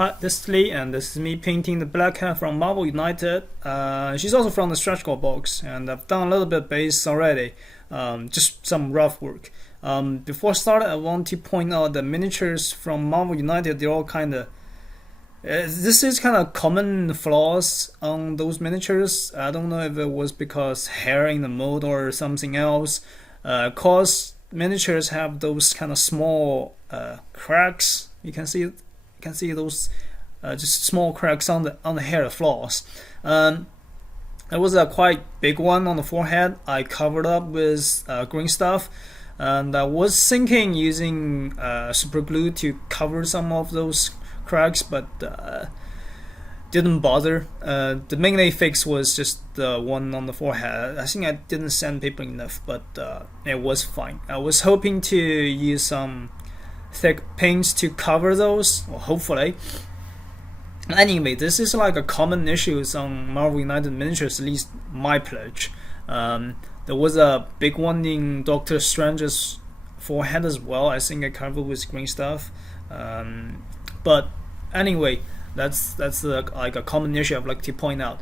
Hi, this is Lee, and this is me painting the Black Cat from Marvel United. She's also from the stretch goal box, and I've done a little bit of base already, just some rough work. Before starting, I want to point out the miniatures from Marvel United, they're all kind of... this is kind of common flaws on those miniatures. I don't know if it was because hair in the mold or something else. Cause miniatures have those kind of small cracks. You can see those just small cracks on the hair flaws. It was a quite big one on the forehead. I covered up with green stuff, and I was thinking using super glue to cover some of those cracks, but didn't bother. The main fix was just the one on the forehead. I think I didn't sandpaper enough, but it was fine. I was hoping to use some thick paints to cover those, well, hopefully. Anyway, this is like a common issue on Marvel United miniatures, at least my pledge. There was a big one in Doctor Strange's forehead as well. I think I covered with green stuff. But anyway, that's like a common issue I'd like to point out.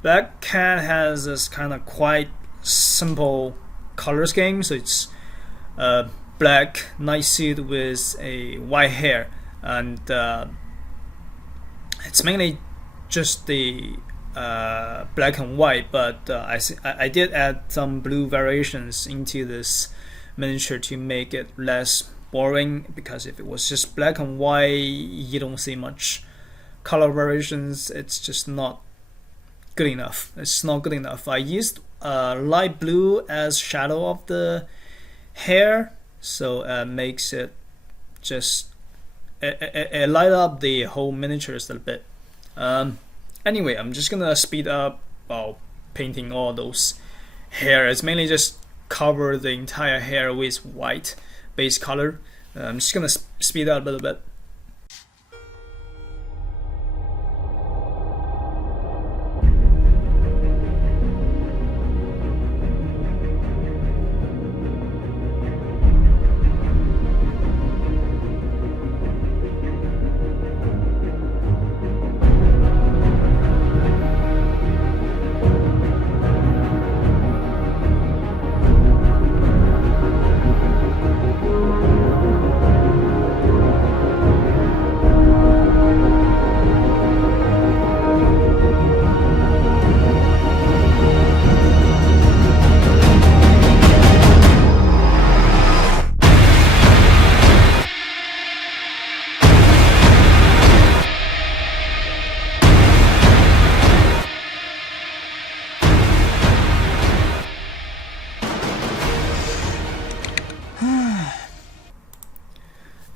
Black Cat has this kind of quite simple color scheme, so it's black night suit with a white hair, and it's mainly just the black and white, but I did add some blue variations into this miniature to make it less boring, because if it was just black and white, you don't see much color variations. It's just not good enough. I used light blue as shadow of the hair, so it makes it just it light up the whole miniatures a little bit. Anyway, I'm just gonna speed up while painting all those hair. It's mainly just cover the entire hair with white base color. I'm just gonna speed up a little bit.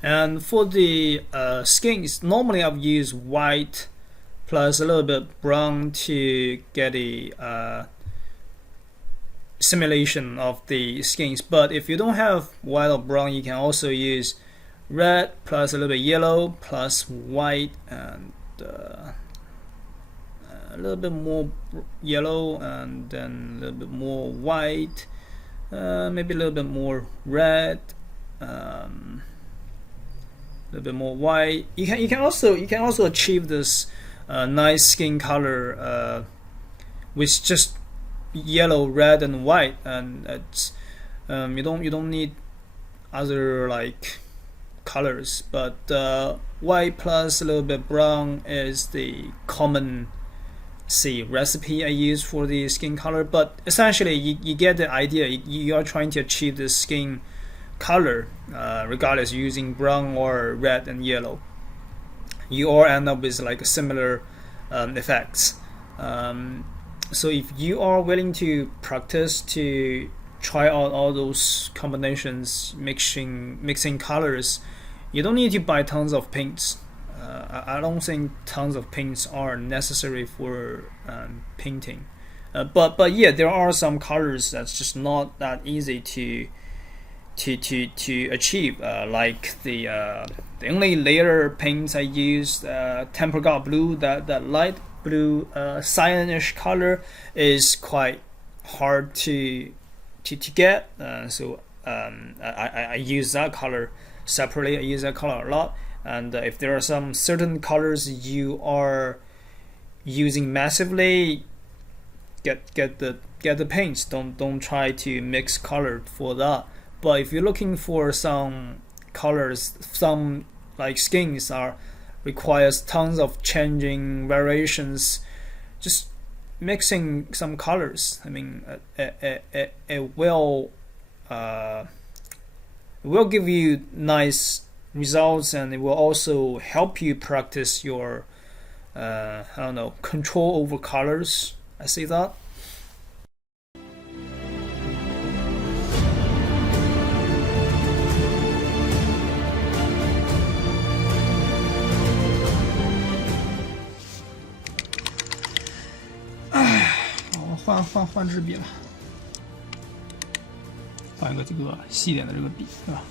And for the skins, normally I've used white plus a little bit brown to get a simulation of the skins. But if you don't have white or brown, you can also use red plus a little bit yellow plus white, and a little bit more yellow, and then a little bit more white, maybe a little bit more red. A little bit more white. You can also achieve this nice skin color with just yellow, red, and white, and it's you don't need other like colors. But white plus a little bit brown is the common recipe I use for the skin color. But essentially, you get the idea. You are trying to achieve the skin color, regardless using brown or red and yellow. You all end up with like similar effects. So if you are willing to practice to try out all those combinations, mixing colors, you don't need to buy tons of paints. I don't think tons of paints are necessary for painting. But yeah, there are some colors that's just not that easy to achieve, like the only layer paints I used, Macragge Blue, that light blue cyanish color is quite hard to get, so I use that color separately. I use that color a lot. and if there are some certain colors you are using massively, get the paints. Don't try to mix color for that. But if you're looking for some colors, some like skins are requires tons of changing variations, just mixing some colors. I mean, it will give you nice results, and it will also help you practice your I don't know, control over colors. I say that.换支笔了，换一个这个细点的这个笔，对吧？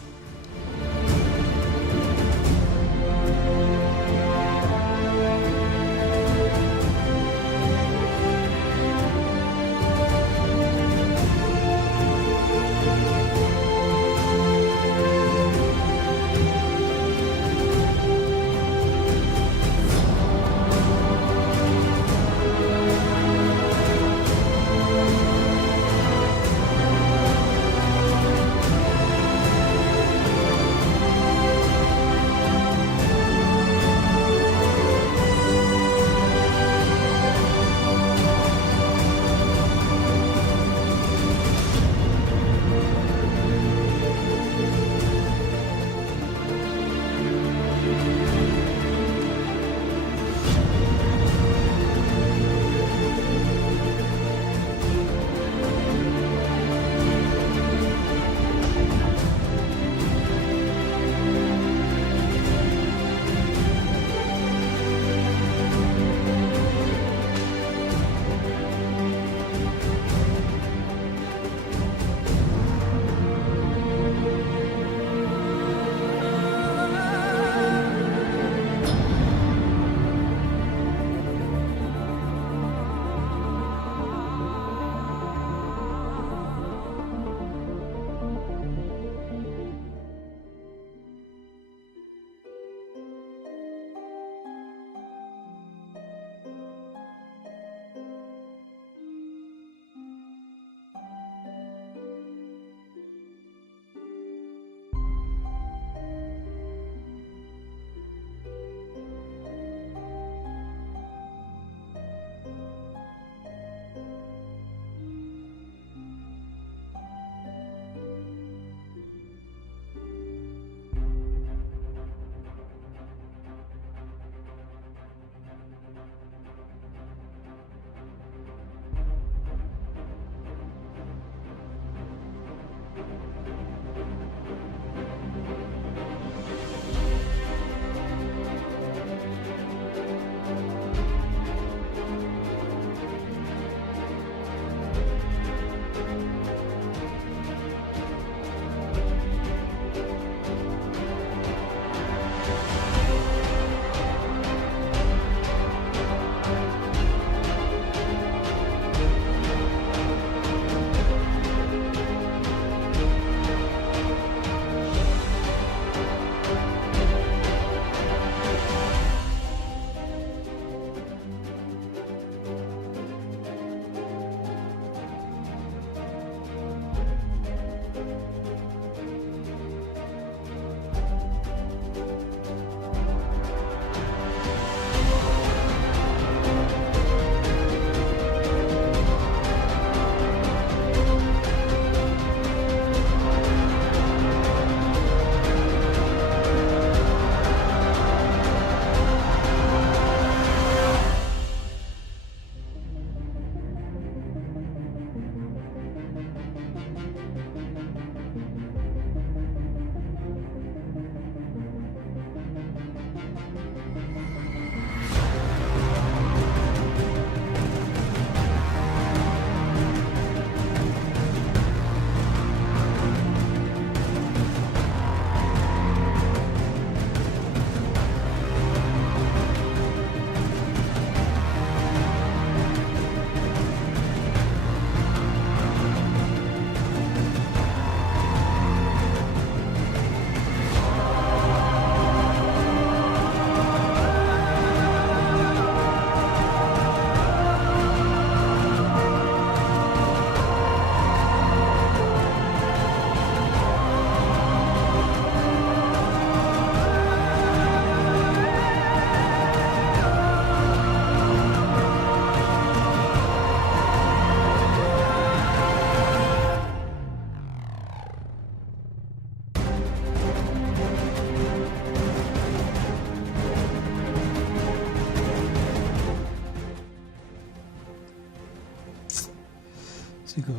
这个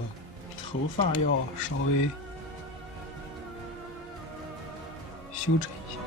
头发要稍微修整一下。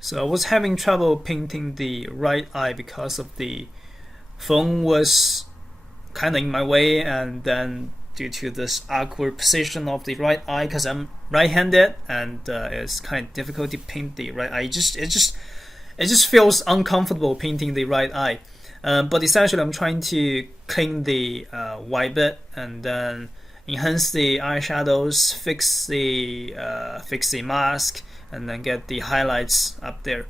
So I was having trouble painting the right eye because of the phone was kind of in my way, and then due to this awkward position of the right eye, because I'm right-handed, and it's kind of difficult to paint the right eye. It just feels uncomfortable painting the right eye. But essentially, I'm trying to clean the white bit and then enhance the eyeshadows, fix the mask, and then get the highlights up there.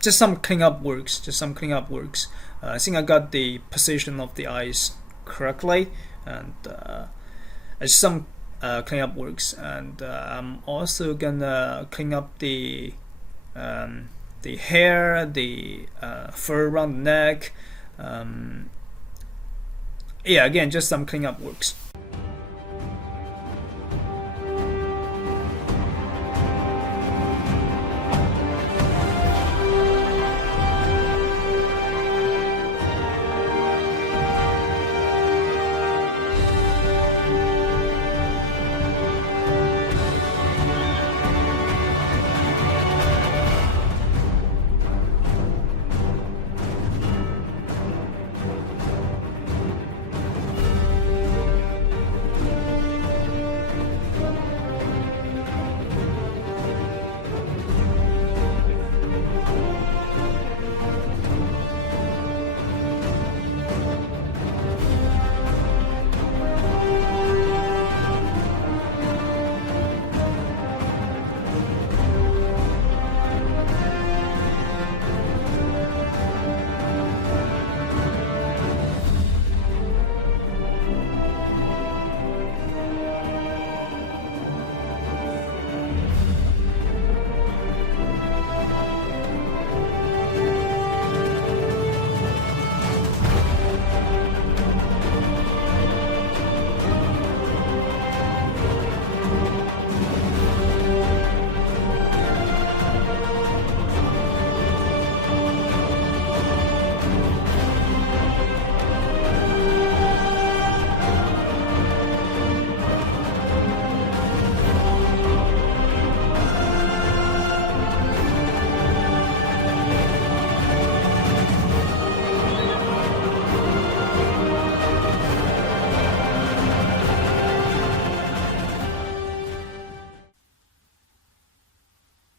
Just some cleanup works. I think I got the position of the eyes correctly, and just some cleanup works. And I'm also gonna clean up the hair, the fur around the neck. Yeah, again, just some cleanup works.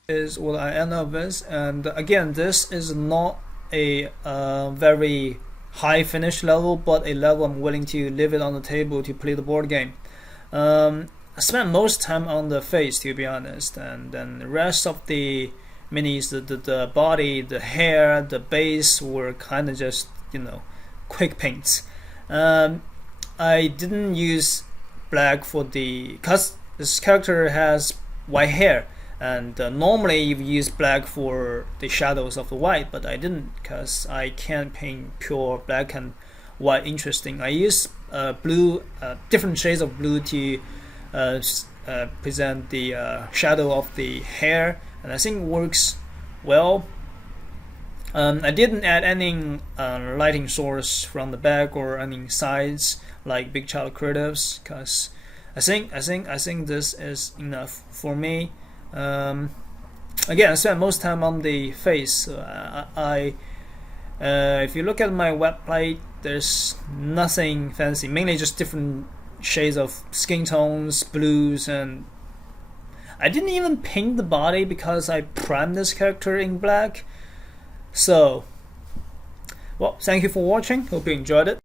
Is what I end up with, and again, this is not a very high finish level, but a level I'm willing to leave it on the table to play the board game. I spent most time on the face, to be honest, and then the rest of the minis, the body, the hair, the base were kind of just, quick paints. I didn't use black because this character has white hair, and normally you use black for the shadows of the white, but I didn't because I can't paint pure black and white interesting. I use blue, different shades of blue to present the shadow of the hair, and I think it works well. I didn't add any lighting source from the back or any sides like Big Child Creatives, because I think this is enough for me. Again, I spent most time on the face. So if you look at my web plate, there's nothing fancy. Mainly just different shades of skin tones, blues, and I didn't even paint the body because I primed this character in black. So, well, thank you for watching. Hope you enjoyed it.